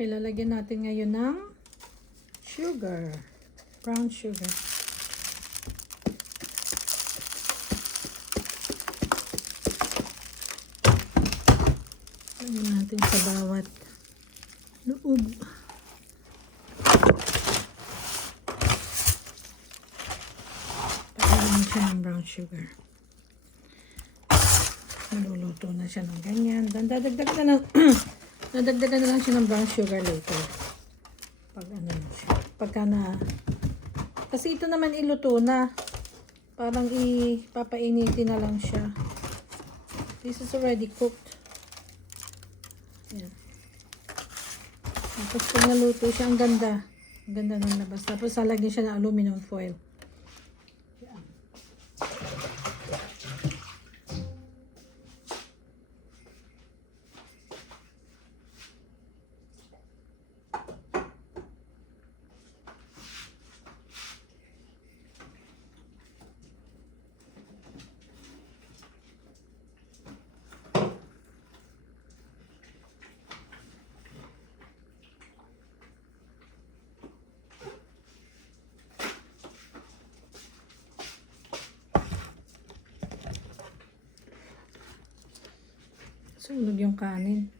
Okay, lalagyan natin ngayon ng sugar. Brown sugar. Lagyan natin sa bawat loob. Pagkain siya ng brown sugar. Maluluto na siya ng ganyan. Dadagdagan na lang siya ng brown sugar later. Pag ano na siya. Pagka na, kasi ito naman iluto na. Parang ipapainitin na lang siya. This is already cooked. Yan. Tapos pag naluto siya, ang ganda. Ang ganda ng labas. Tapos lalagyan siya ng aluminum foil. Yan. Sunog yung kanin.